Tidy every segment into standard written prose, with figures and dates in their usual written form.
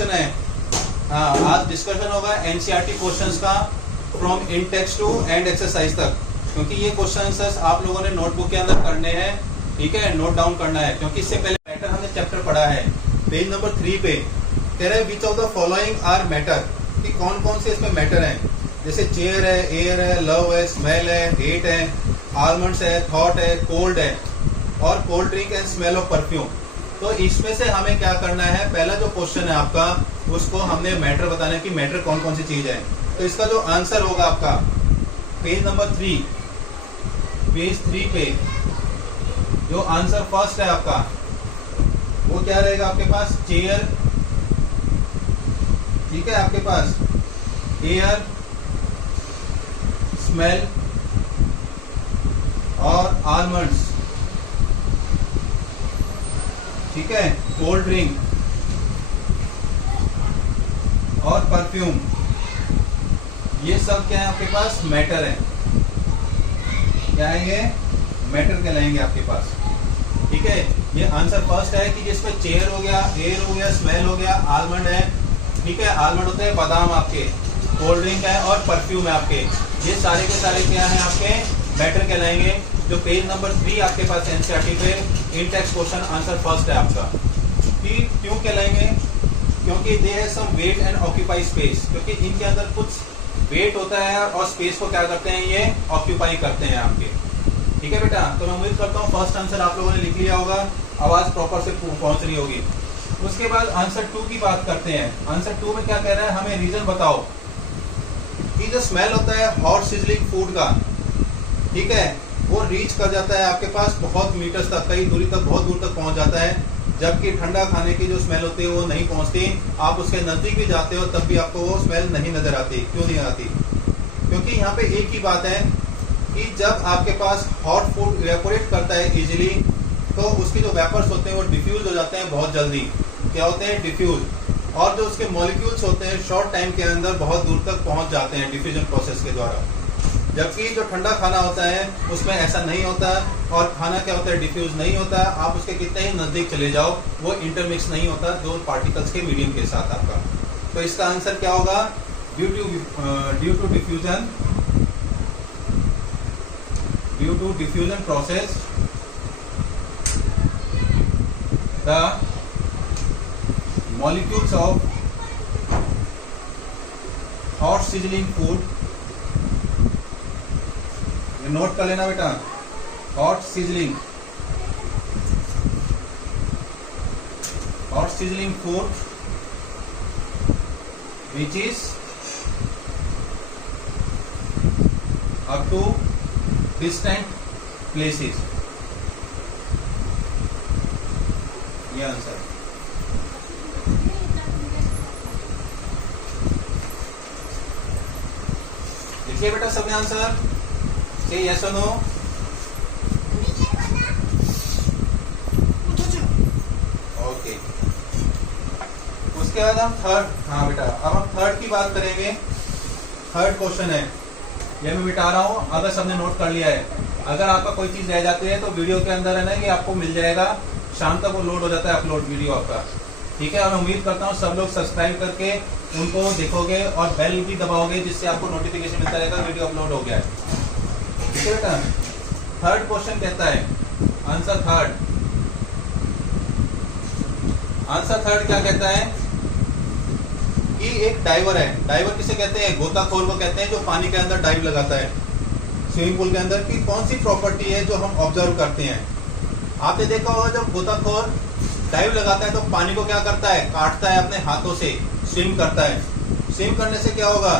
Question है। हाँ, आज डिस्कशन होगा एनसीईआरटी क्वेश्चंस का from in text to end exercise तक, क्योंकि ये क्वेश्चंस आप लोगों ने नोटबुक के अंदर करने हैं, ठीक है, नोट डाउन करना है। क्योंकि इससे पहले मैटर हमने चैप्टर पढ़ा है, पेज नंबर 3 पे कह रहे हैं which of the following are matter, कि कौन कौन से इसमें मैटर हैं। जैसे चेयर है, एयर है, लव है, स्मेल है, हेट है, आलमंड्स है, थॉट है, कोल्ड है, और cold drink and smell of perfume. तो इसमें से हमें क्या करना है, पहला जो क्वेश्चन है आपका, उसको हमने मैटर बताना है कि मैटर कौन कौन सी चीज है। तो इसका जो आंसर होगा आपका पेज नंबर 3, पेज 3 पे जो आंसर फर्स्ट है आपका, वो क्या रहेगा आपके पास, चेयर, ठीक है, आपके पास एयर, स्मेल और आलमंड्स, ठीक है, कोल्ड ड्रिंक और परफ्यूम, ये सब क्या है आपके पास, मैटर है। क्या है ये, मैटर कहलाएंगे आपके पास, ठीक है। ये आंसर फर्स्ट है कि जिसमें चेयर हो गया, एयर हो गया, स्मेल हो गया, आलमंड है, ठीक है, आलमंड होते हैं बादाम आपके, कोल्ड ड्रिंक है और परफ्यूम है आपके, ये सारे के सारे क्या है आपके मैटर कहलाएंगे। जो पेज नंबर 3 आपके पास एनसीईआरटी पे in text question answer first है आपका। कि क्यों कहलाएंगे, क्योंकि they have some weight and occupy space, क्योंकि इनके अंदर कुछ वेट होता है और स्पेस को क्या करते हैं, ये ऑक्यूपाई करते हैं आपके, ठीक है बेटा। तो मैं उम्मीद करता हूँ फर्स्ट आंसर आप लोगों ने लिख लिया होगा, आवाज प्रॉपर से पहुंच रही होगी। उसके बाद आंसर 2 की बात करते हैं। आंसर 2 में क्या कह रहा है, हमें रीजन बताओ कि जो स्मेल होता है हॉट सिजलिंग फूड का, ठीक है, वो रीच कर जाता है आपके पास बहुत मीटर्स तक, कई दूरी तक, बहुत दूर तक पहुंच जाता है, जबकि ठंडा खाने की जो स्मेल होती है वो नहीं पहुंचती। आप उसके नजदीक भी जाते हो तब भी आपको वो स्मेल नहीं नजर आती। क्यों नहीं आती, क्योंकि यहाँ पे एक ही बात है कि जब आपके पास हॉट फूड इवेपोरेट करता है इजीली, तो उसके जो वेपर्स होते हैं वो डिफ्यूज हो जाते हैं बहुत जल्दी। क्या होते हैं, डिफ्यूज, और जो उसके मॉलिक्यूल्स होते हैं शॉर्ट टाइम के अंदर बहुत दूर तक पहुंच जाते हैं डिफ्यूजन प्रोसेस के द्वारा। जबकि जो ठंडा खाना होता है उसमें ऐसा नहीं होता, और खाना क्या होता है, डिफ्यूज नहीं होता। आप उसके कितने ही नजदीक चले जाओ वो इंटरमिक्स नहीं होता दो पार्टिकल्स के मीडियम के साथ आपका। तो इसका आंसर क्या होगा, due to diffusion process the molecules of hot sizzling food, ये नोट कर लेना बेटा, hot sizzling food which is up to distant places, ये आंसर। लिखिए बेटा सबने आंसर, से यस और नो। ओके, उसके बाद हम थर्ड, हाँ बेटा अब हम थर्ड की बात करेंगे। थर्ड क्वेश्चन है, ये मैं मिटा रहा हूँ, अगर सबने नोट कर लिया है। अगर आपका कोई चीज रह जाती है तो वीडियो के अंदर है ना, ये आपको मिल जाएगा, शाम तक वो लोड हो जाता है अपलोड वीडियो आपका, ठीक है। और मैं उम्मीद करता हूँ सब लोग सब्सक्राइब करके उनको देखोगे और बेल भी दबाओगे, जिससे आपको नोटिफिकेशन मिलता रहेगा वीडियो अपलोड हो गया है, ठीक है बेटा। थर्ड क्वेश्चन कहता है, आंसर थर्ड क्या कहता है कि एक डाइवर है, डाइवर किसे कहते हैं, गोताखोर को कहते हैं, जो पानी के अंदर डाइव लगाता है स्विमिंग पूल के अंदर। की कौन सी प्रॉपर्टी है जो हम ऑब्जर्व करते हैं। आपने देखा होगा जब गोताखोर डाइव लगाता है तो पानी को क्या करता है, काटता है अपने हाथों से, स्विम करता है। स्विम करने से क्या होगा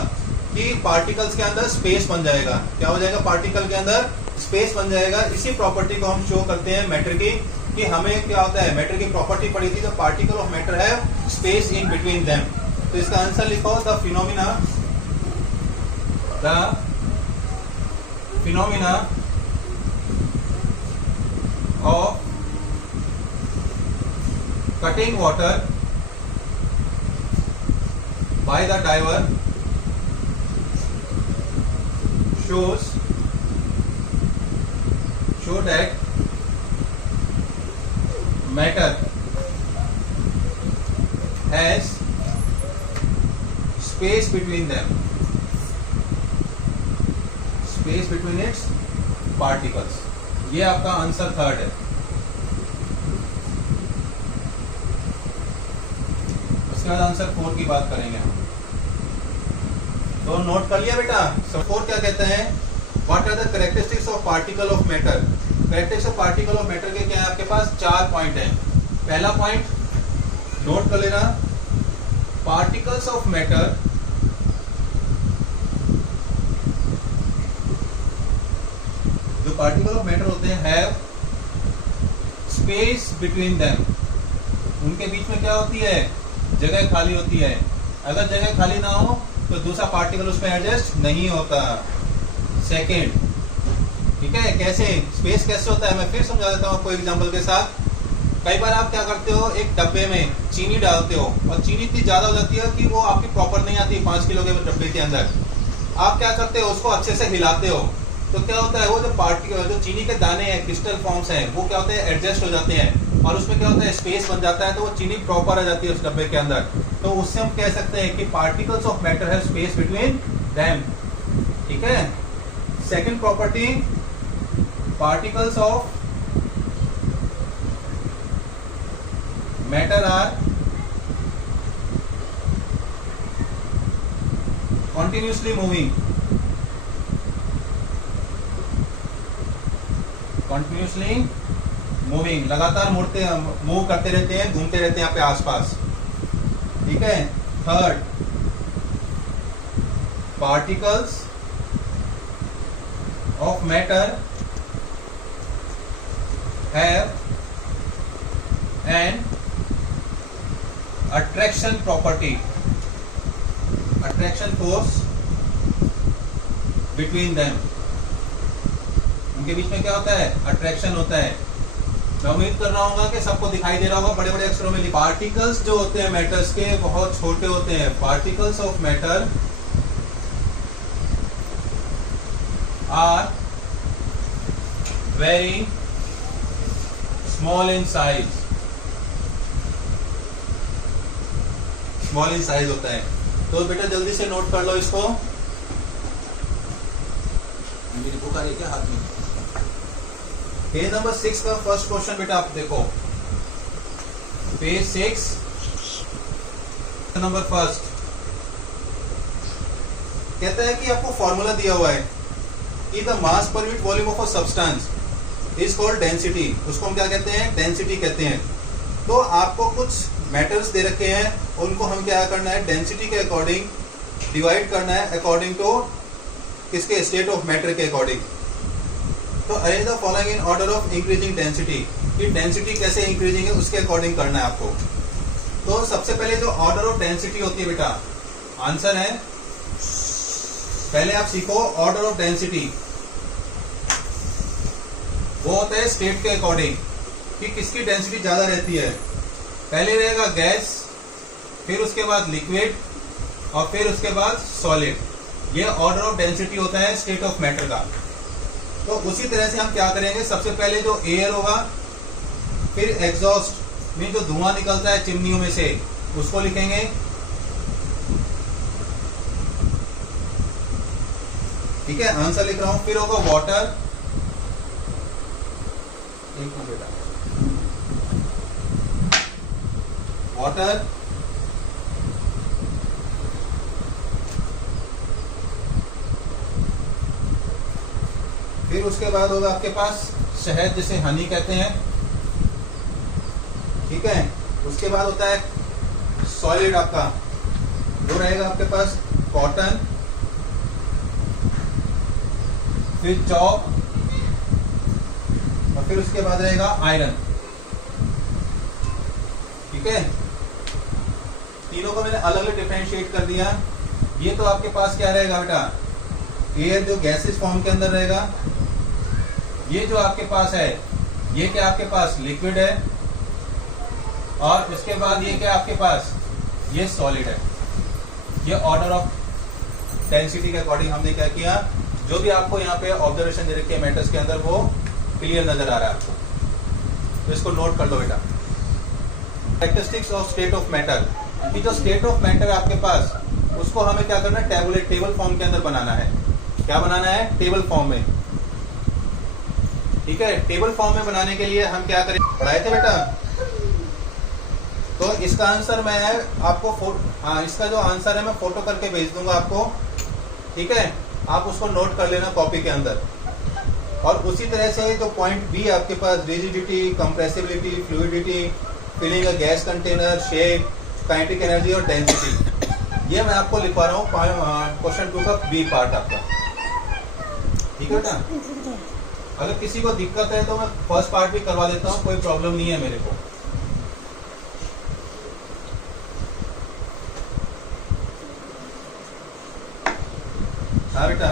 कि पार्टिकल्स के अंदर स्पेस बन जाएगा। क्या हो जाएगा, पार्टिकल के अंदर स्पेस बन जाएगा। इसी प्रॉपर्टी को हम शो करते हैं मैटर की, कि हमें क्या होता है, मैटर की प्रॉपर्टी पड़ी थी, the particle of matter have space in between them. तो इसका आंसर लिखो, the phenomena of cutting water by the diver show that matter has space between them, space between its particles. ये आपका answer third है। उसके बाद answer 4 की बात करेंगे हम। तो नोट कर लिया बेटा। सब 4 क्या कहते हैं, what are the characteristics of particle of matter. Characteristics of particle of matter के क्या है आपके पास 4 पॉइंट है। पहला पॉइंट नोट कर लेना, पार्टिकल्स ऑफ मैटर जो पार्टिकल ऑफ मैटर होते हैं हैव स्पेस बिटवीन देम, उनके बीच में क्या होती है, जगह खाली होती है। अगर जगह खाली ना हो तो दूसरा पार्टिकल उसमें एडजस्ट नहीं होता। सेकेंड, ठीक है, कैसे स्पेस कैसे होता है मैं फिर समझा देता हूं आपको एग्जांपल के साथ। कई बार आप क्या करते हो, एक डब्बे में चीनी डालते हो और चीनी इतनी ज्यादा हो जाती है कि वो आपकी प्रॉपर नहीं आती 5 किलो के डब्बे के अंदर। आप क्या करते हो, उसको अच्छे से हिलाते हो, तो क्या होता है वो जो पार्टिकल जो चीनी के दाने हैं क्रिस्टल फॉर्म्स हैं वो क्या होते हैं एडजस्ट हो जाते हैं और उसमें क्या होता है स्पेस बन जाता है, तो वो चीनी प्रॉपर आ जाती है उस डब्बे के अंदर। तो उससे हम कह सकते हैं कि particles of matter have space between them. ठीक है। Second property, particles of matter are continuously moving, continuously moving, लगातार मुड़ते मूव करते रहते हैं, घूमते रहते हैं यहाँ पे आसपास। ठीक है। Third, particles of matter have an attraction property, attraction force between them, उनके बीच में क्या होता है अट्रैक्शन होता है। मैं उम्मीद कर रहा हूँ कि सबको दिखाई दे रहा होगा, बड़े बड़े अक्षरों में लिखा। पार्टिकल्स जो होते हैं मैटर्स के बहुत छोटे होते हैं। Particles of matter are very small in size, small in size होता है। तो बेटा जल्दी से नोट कर लो इसको। मेरी बुक आ रही है क्या हाथ में? पेज नंबर 6 का फर्स्ट क्वेश्चन बेटा आप देखो, पेज 6 नंबर फर्स्ट कहता है कि आपको फॉर्मूला दिया हुआ है कि the mass per unit volume of a substance is called density. उसको हम क्या कहते हैं, डेंसिटी कहते हैं। तो आपको कुछ मैटर्स दे रखे हैं, उनको हम क्या करना है, डेंसिटी के अकॉर्डिंग डिवाइड करना है, अकॉर्डिंग टू किसके, स्टेट ऑफ मैटर के अकॉर्डिंग। तो arrange the following in order of increasing density, कि डेंसिटी कैसे इंक्रीजिंग है उसके अकॉर्डिंग करना है आपको। तो सबसे पहले जो ऑर्डर ऑफ डेंसिटी होती है बेटा, आंसर है, पहले आप सीखो ऑर्डर ऑफ डेंसिटी। वो होता है स्टेट के अकॉर्डिंग कि किसकी डेंसिटी ज्यादा रहती है। पहले रहेगा गैस, फिर उसके बाद लिक्विड और फिर उसके बाद सॉलिड। ये ऑर्डर ऑफ डेंसिटी होता है स्टेट ऑफ मैटर का। तो उसी तरह से हम क्या करेंगे, सबसे पहले जो एयर होगा, फिर एग्जॉस्ट में जो धुआं निकलता है चिमनियों में से उसको लिखेंगे, ठीक है, आंसर लिख रहा हूं। फिर होगा वाटर, एक मिनट बेटा, वाटर, फिर उसके बाद होगा आपके पास शहद, जिसे हनी कहते हैं, ठीक है। उसके बाद होता है सॉलिड आपका, वो रहेगा आपके पास कॉटन, फिर चॉक और फिर उसके बाद रहेगा आयरन, ठीक है। तीनों को मैंने अलग अलग डिफरेंशिएट कर दिया। ये तो आपके पास क्या रहेगा बेटा, एयर जो गैसेस फॉर्म के अंदर रहेगा। ये जो आपके पास है ये क्या आपके पास लिक्विड है, और उसके बाद ये क्या आपके पास, ये सॉलिड है। ये ऑर्डर ऑफ डेंसिटी के अकॉर्डिंग हमने क्या किया, जो भी आपको यहाँ पे ऑब्जर्वेशन दे रखी है मैटर्स के अंदर वो क्लियर नजर आ रहा है आपको, तो इसको नोट कर लो बेटा। Characteristics of state of matter, कि जो स्टेट ऑफ मैटर आपके पास उसको हमें क्या करना है, टेबल फॉर्म के अंदर बनाना है। क्या बनाना है, टेबल फॉर्म में। ठीक है, टेबल फॉर्म में बनाने के लिए हम क्या करें, पढ़ाए थे बेटा। तो इसका आंसर मैं आपको इसका जो आंसर है मैं फोटो करके भेज दूंगा आपको। ठीक है, आप उसको नोट कर लेना कॉपी के अंदर। और उसी तरह से जो पॉइंट बी आपके पास, rigidity, compressibility, fluidity, filling a gas container, shape, kinetic energy और डेंसिटी, ये मैं आपको लिखवा रहा हूँ क्वेश्चन 2 का बी पार्ट आपका। ठीक है बेटा, अगर किसी को दिक्कत है तो मैं फर्स्ट पार्ट भी करवा देता हूँ, कोई प्रॉब्लम नहीं है मेरे को। हाँ बेटा।